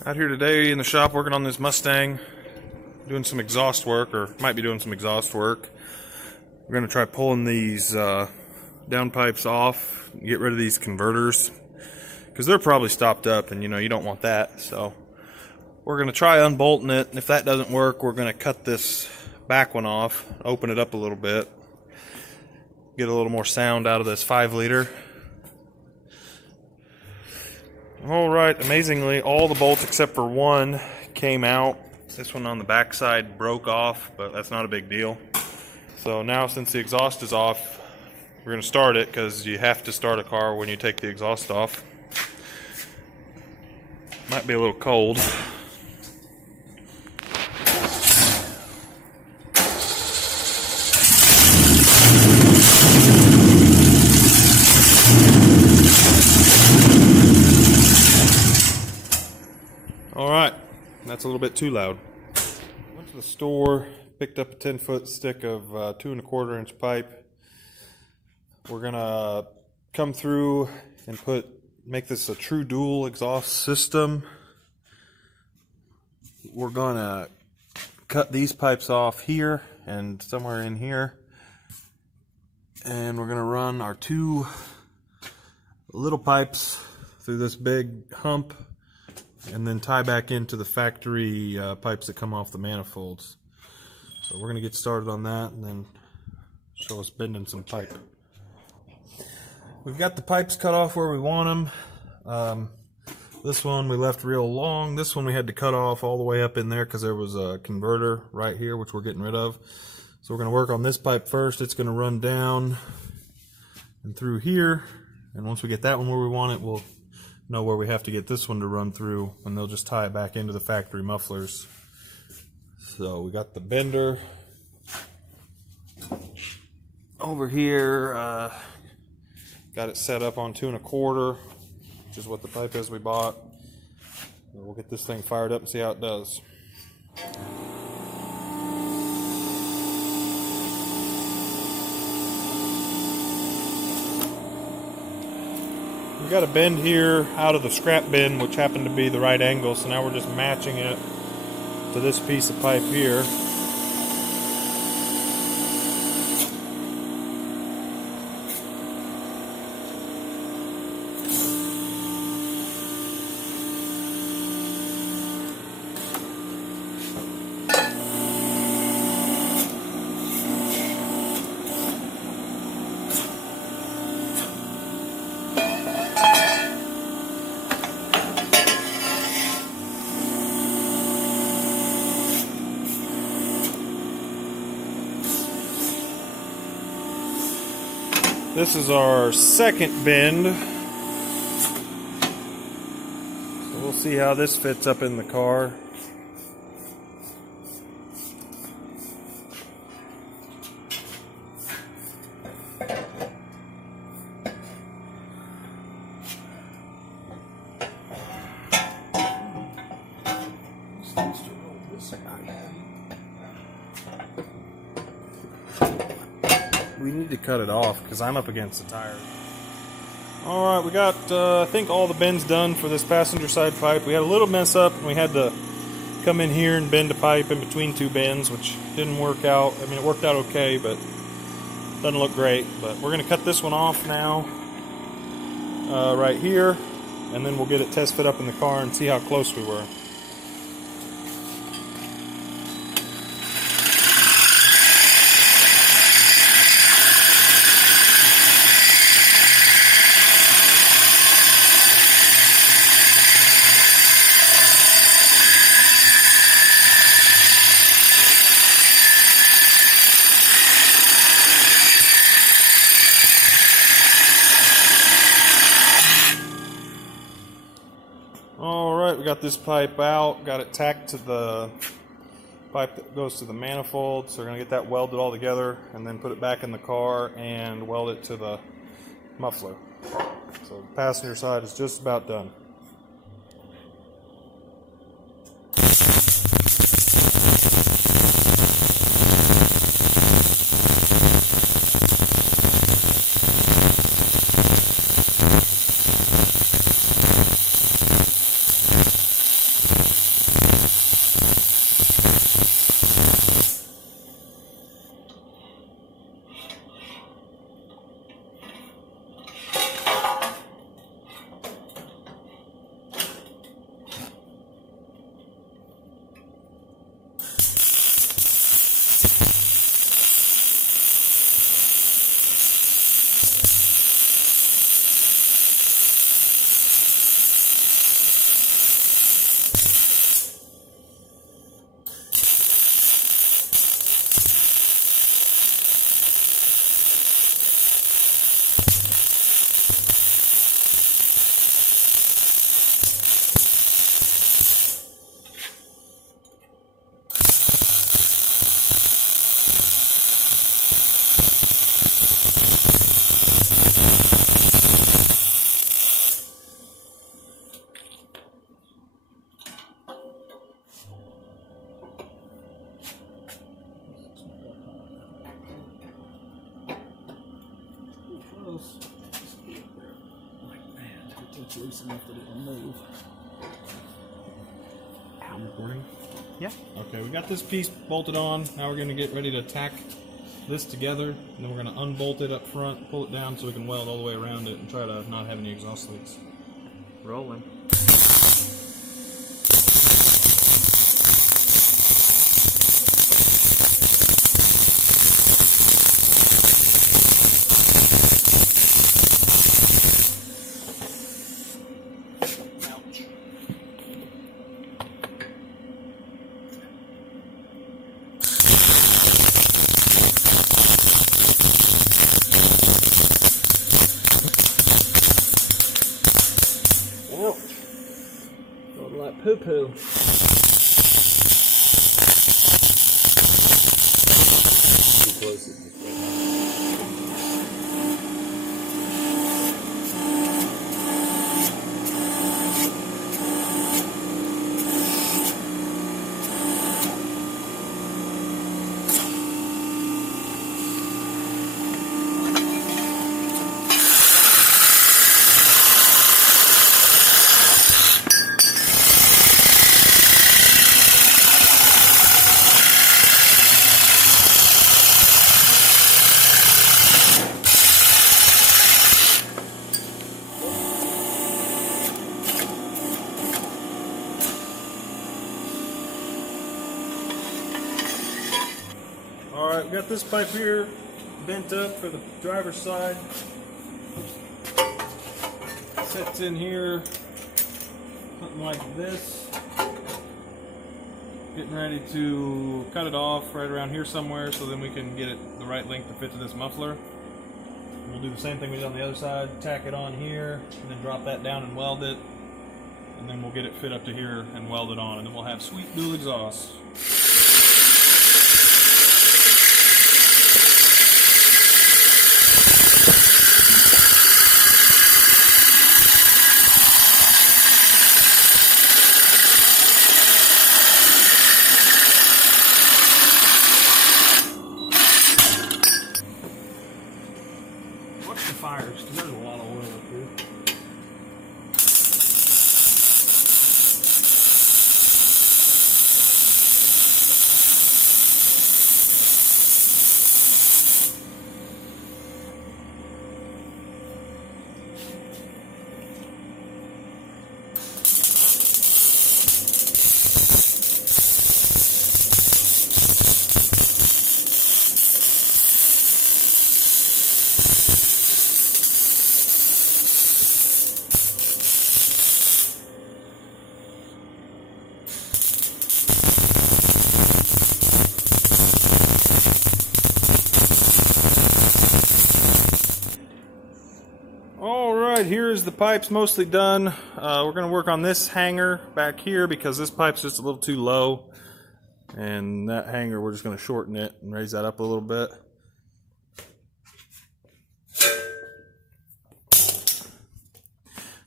Out here today in the shop working on this Mustang, doing some exhaust work, or might be doing some exhaust work. We're going to try pulling these downpipes off, get rid of these converters, because they're probably stopped up, and you don't want that. So we're going to try unbolting it, and if that doesn't work, we're going to cut this back one off, open it up a little bit, get a little more sound out of this 5-liter. Alright, amazingly, all the bolts except for one came out. This one on the back side broke off, but that's not a big deal. So now, since the exhaust is off, we're going to start it, because you have to start a car when you take the exhaust off. Might be a little cold. Alright, that's a little bit too loud. Went to the store, picked up a 10-foot stick of 2 1/4 inch pipe. We're gonna come through and make this a true dual exhaust system. We're gonna cut these pipes off here and somewhere in here, and we're gonna run our 2 little pipes through this big hump, and then tie back into the factory pipes that come off the manifolds. So we're going to get started on that and then show us bending some pipe. We've got the pipes cut off where we want them. This one we left real long. This one we had to cut off all the way up in there because there was a converter right here, which we're getting rid of. So we're going to work on this pipe first. It's going to run down and through here, and once we get that one where we want it, we'll know where we have to get this one to run through, and they'll just tie it back into the factory mufflers. So we got the bender over here, got it set up on 2 1/4, which is what the pipe is we bought. We'll get this thing fired up and see how it does. We got a bend here out of the scrap bin, which happened to be the right angle, so now we're just matching it to this piece of pipe here. This is our second bend, so we'll see how this fits up in the car. We need to cut it off because I'm up against the tire. Alright, we got I think all the bends done for this passenger side pipe. We had a little mess up and we had to come in here and bend a pipe in between 2 bends, which didn't work out. I mean, it worked out okay, but doesn't look great. But we're going to cut this one off now, right here, and then we'll get it test fit up in the car and see how close we were. Alright, we got this pipe out, got it tacked to the pipe that goes to the manifold, so we're going to get that welded all together and then put it back in the car and weld it to the muffler. So the passenger side is just about done. close. Like that. It's loose enough that it'll move. I'm recording. Yeah. Okay, we got this piece bolted on. Now we're going to get ready to tack this together, and then we're going to unbolt it up front, pull it down so we can weld all the way around it and try to not have any exhaust leaks. Rolling. Ouch. Like poo-poo. Too close. Alright, we got this pipe here bent up for the driver's side. Sets in here, something like this. Getting ready to cut it off right around here somewhere so then we can get it the right length to fit to this muffler. We'll do the same thing we did on the other side, tack it on here, and then drop that down and weld it. And then we'll get it fit up to here and weld it on, and then we'll have sweet dual exhaust. Watch the fires, because there's a lot of oil up here. Alright, here's the pipes mostly done. We're going to work on this hanger back here because this pipe's just a little too low. And that hanger, we're just going to shorten it and raise that up a little bit.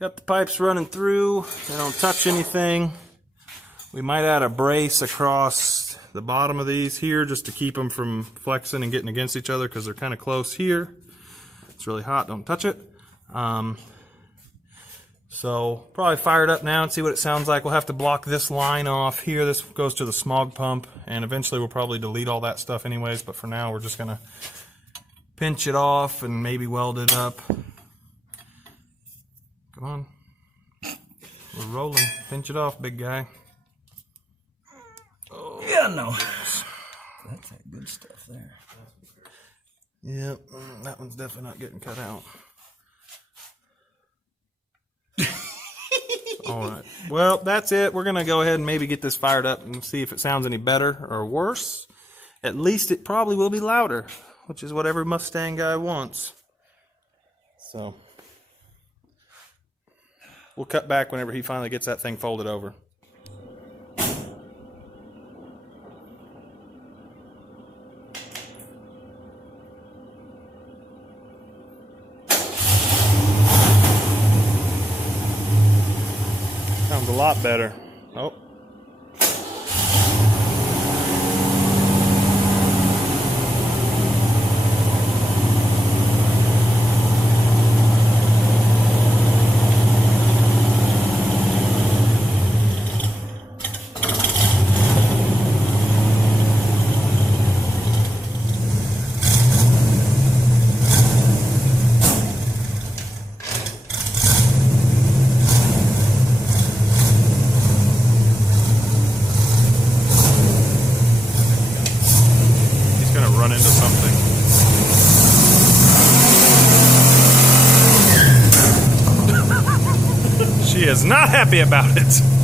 Got the pipes running through. They don't touch anything. We might add a brace across the bottom of these here just to keep them from flexing and getting against each other because they're kind of close here. It's really hot, don't touch it. So probably fire it up now and see what it sounds like. We'll have to block this line off here. This goes to the smog pump, and eventually we'll probably delete all that stuff anyways, but for now we're just gonna pinch it off and maybe weld it up. Come on, we're rolling. Pinch it off, big guy. Oh, yeah, no. That's that good stuff there. Yep, that one's definitely not getting cut out. Alright, well, that's it. We're going to go ahead and maybe get this fired up and see if it sounds any better or worse. At least it probably will be louder, which is what every Mustang guy wants. So, we'll cut back whenever he finally gets that thing folded over. Sounds a lot better. Oh. happy about it.